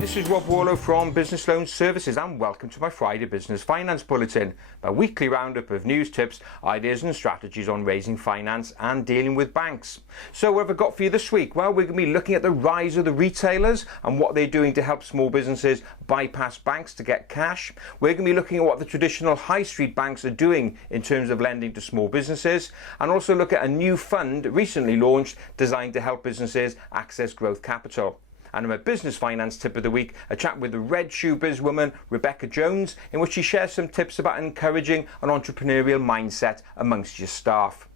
this is Warlow from Business Loan Services and welcome to my Friday Business Finance Bulletin, my weekly roundup of news, tips, ideas and strategies on raising finance and dealing with banks. So what have I got for you this week? Well, we're going to be looking at the rise of the retailers and what they're doing to help small businesses bypass banks to get cash. We're going to be looking at what the traditional high street banks are doing in terms of lending to small businesses, and also look at a new fund recently launched designed to help businesses access growth capital. And in my business finance tip of the week, a chat with the Red Shoe Biz Woman, Rebecca Jones, in which she shares some tips about encouraging an entrepreneurial mindset amongst your staff.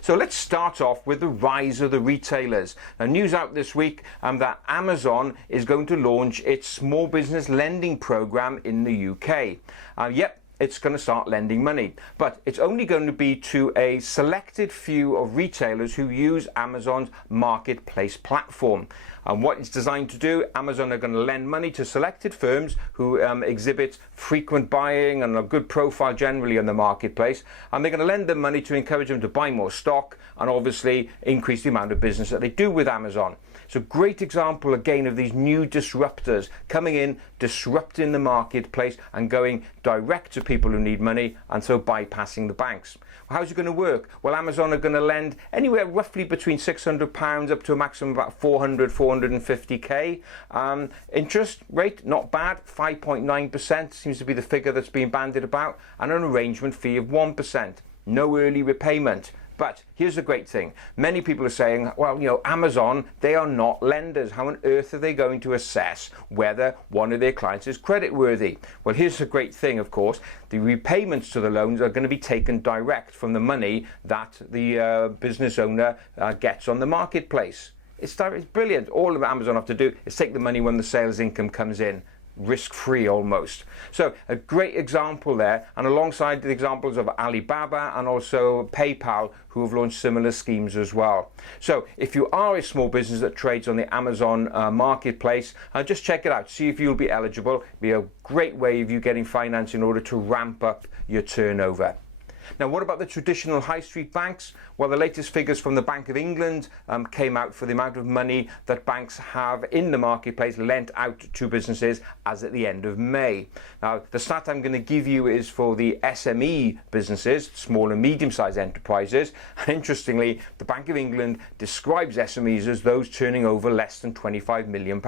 So let's start off with the rise of the retailers. Now, news out this week that Amazon is going to launch its small business lending program in the UK. It's going to start lending money, but it's only going to be to a selected few of retailers who use Amazon's marketplace platform. And what it's designed to do, Amazon are going to lend money to selected firms who exhibit frequent buying and a good profile generally on the marketplace, and they're going to lend them money to encourage them to buy more stock and obviously increase the amount of business that they do with Amazon. It's a great example again of these new disruptors coming in, disrupting the marketplace and going direct to people who need money, and so bypassing the banks. Well, how's it going to work? Well, Amazon are going to lend anywhere roughly between £600 up to a maximum of about 450k. Interest rate, not bad, 5.9% seems to be the figure that's being bandied about, and an arrangement fee of 1%. No early repayment. But here's the great thing. Many people are saying, well, Amazon, they are not lenders. How on earth are they going to assess whether one of their clients is creditworthy? Well, here's the great thing, of course. The repayments to the loans are going to be taken direct from the money that the business owner gets on the marketplace. It's brilliant. All that Amazon have to do is take the money when the sales income comes in. Risk-free almost. So a great example there, and alongside the examples of Alibaba and also PayPal, who have launched similar schemes as well. So if you are a small business that trades on the Amazon marketplace, just check it out, see if you'll be eligible. It'll be a great way of you getting finance in order to ramp up your turnover. Now, what about the traditional high street banks? Well, the latest figures from the Bank of England came out for the amount of money that banks have in the marketplace lent out to businesses as at the end of May. Now, the stat I'm going to give you is for the SME businesses, small and medium-sized enterprises. And interestingly, the Bank of England describes SMEs as those turning over less than £25 million.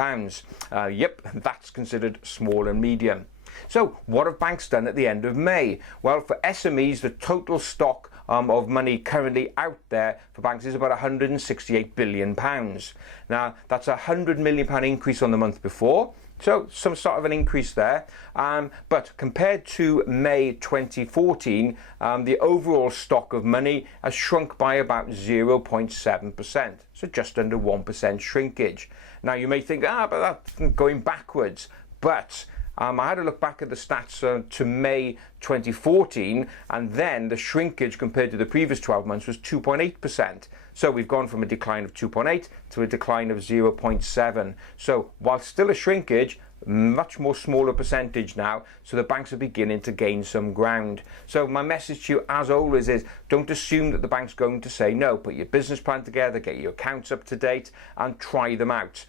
That's considered small and medium. So what have banks done at the end of May? Well, for SMEs, the total stock of money currently out there for banks is about £168 billion. Now, that's a £100 million increase on the month before. So some sort of an increase there. But compared to May 2014, the overall stock of money has shrunk by about 0.7%. So just under 1% shrinkage. Now, you may think, but that's going backwards. But I had a look back at the stats to May 2014, and then the shrinkage compared to the previous 12 months was 2.8%. So we've gone from a decline of 2.8 to a decline of 0.7. So while still a shrinkage, much more smaller percentage now, so the banks are beginning to gain some ground. So my message to you, as always, is don't assume that the bank's going to say no. Put your business plan together, get your accounts up to date, and try them out.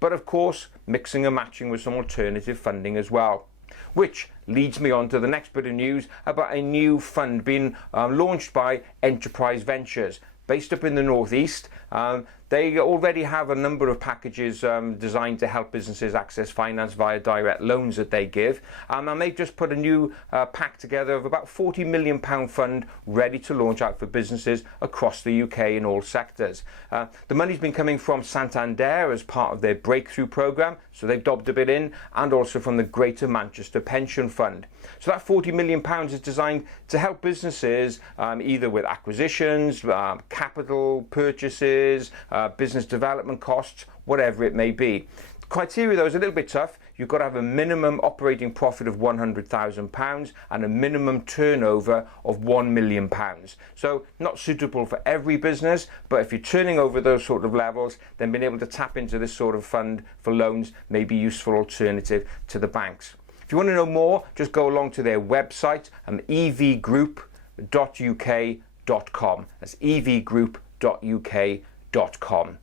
But of course, mixing and matching with some alternative funding as well. Which leads me on to the next bit of news about a new fund being launched by Enterprise Ventures, based up in the Northeast. They already have a number of packages designed to help businesses access finance via direct loans that they give. And they've just put a new pack together of about £40 million fund ready to launch out for businesses across the UK in all sectors. The money's been coming from Santander as part of their breakthrough programme, so they've dobbed a bit in, and also from the Greater Manchester Pension Fund. So that £40 million is designed to help businesses either with acquisitions, capital purchases, business development costs, whatever it may be. The criteria though is a little bit tough. You've got to have a minimum operating profit of £100,000 and a minimum turnover of £1 million. So not suitable for every business, but if you're turning over those sort of levels, then being able to tap into this sort of fund for loans may be a useful alternative to the banks. If you want to know more, just go along to their website, evgroup.uk.com. That's evgroup.uk.com.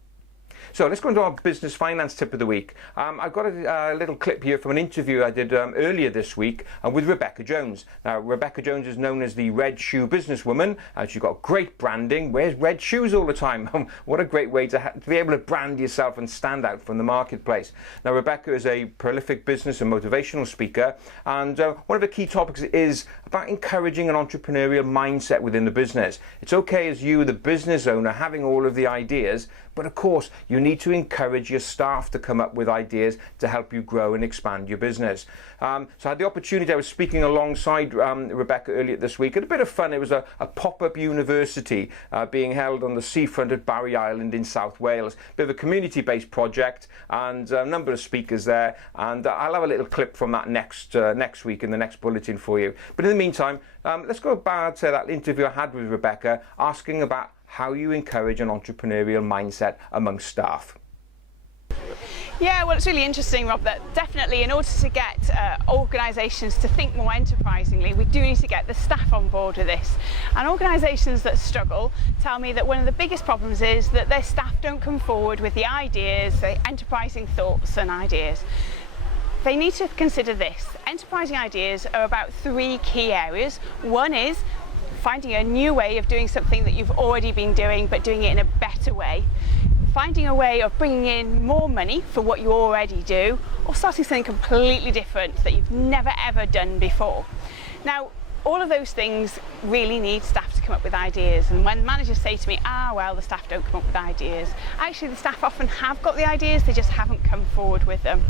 So let's go into our business finance tip of the week. I've got a little clip here from an interview I did earlier this week with Rebecca Jones. Now, Rebecca Jones is known as the Red Shoe Business Woman. She's got great branding, wears red shoes all the time. What a great way to be able to brand yourself and stand out from the marketplace. Now, Rebecca is a prolific business and motivational speaker, and one of the key topics is about encouraging an entrepreneurial mindset within the business. It's okay as you, the business owner, having all of the ideas, but of course you need to encourage your staff to come up with ideas to help you grow and expand your business. So I had the opportunity, I was speaking alongside Rebecca earlier this week, and a bit of fun. It was a pop-up university being held on the seafront at Barry Island in South Wales. Bit of a community-based project, and a number of speakers there, and I'll have a little clip from that next week in the next bulletin for you. But in the meantime, let's go back to that interview I had with Rebecca, asking about how you encourage an entrepreneurial mindset among staff. Yeah, well, it's really interesting, Rob, that definitely in order to get organisations to think more enterprisingly, we do need to get the staff on board with this. And organisations that struggle tell me that one of the biggest problems is that their staff don't come forward with the ideas, the enterprising thoughts and ideas. They need to consider this. Enterprising ideas are about three key areas. One is finding a new way of doing something that you've already been doing, but doing it in a better way. Finding a way of bringing in more money for what you already do, or starting something completely different that you've never ever done before. Now, all of those things really need staff to come up with ideas, and when managers say to me, well, the staff don't come up with ideas, actually the staff often have got the ideas, they just haven't come forward with them.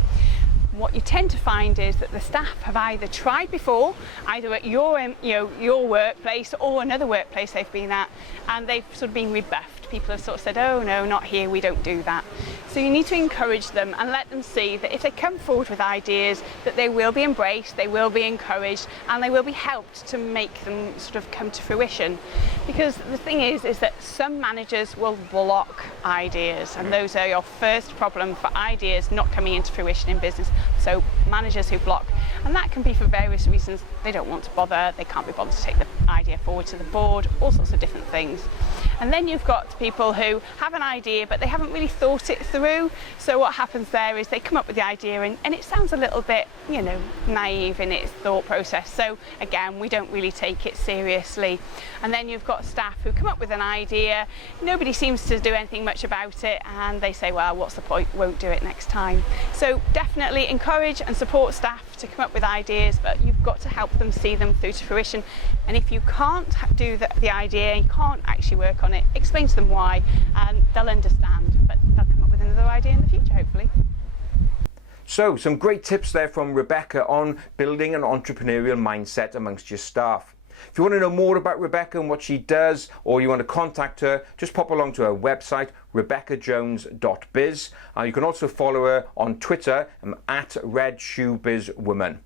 What you tend to find is that the staff have either tried before, either at your workplace or another workplace they've been at, and they've sort of been rebuffed. People have sort of said, oh no, not here, we don't do that. So you need to encourage them and let them see that if they come forward with ideas, that they will be embraced, they will be encouraged, and they will be helped to make them sort of come to fruition. Because the thing is that some managers will block ideas, and those are your first problem for ideas not coming into fruition in business. So managers who block, and that can be for various reasons. They don't want to bother, they can't be bothered to take the idea forward to the board, all sorts of different things. And then you've got people who have an idea but they haven't really thought it through. So what happens there is they come up with the idea and it sounds a little bit, naive in its thought process. So again, we don't really take it seriously. And then you've got staff who come up with an idea, nobody seems to do anything much about it, and they say, well, what's the point, won't do it next time. So definitely encourage and support staff to come up with ideas, but you've got to help them see them through to fruition. And if you can't do the idea, you can't actually work on it, explain to them why, and they'll understand, but they'll come up with another idea in the future, hopefully. So, some great tips there from Rebecca on building an entrepreneurial mindset amongst your staff. If you want to know more about Rebecca and what she does, or you want to contact her, just pop along to her website, rebeccajones.biz. You can also follow her on Twitter at Red Shoe Biz Woman.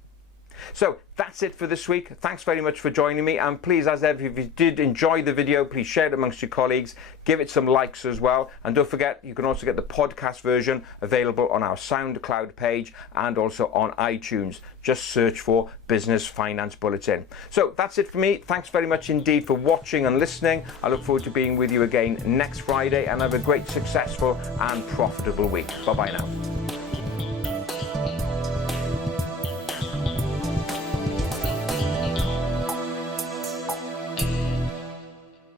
So that's it for this week. Thanks very much for joining me, and please, as ever, if you did enjoy the video, please share it amongst your colleagues, give it some likes as well, and don't forget you can also get the podcast version available on our SoundCloud page and also on iTunes. Just search for Business Finance Bulletin. So that's it for me. Thanks very much indeed for watching and listening. I look forward to being with you again next Friday, and have a great, successful and profitable week. Bye bye now.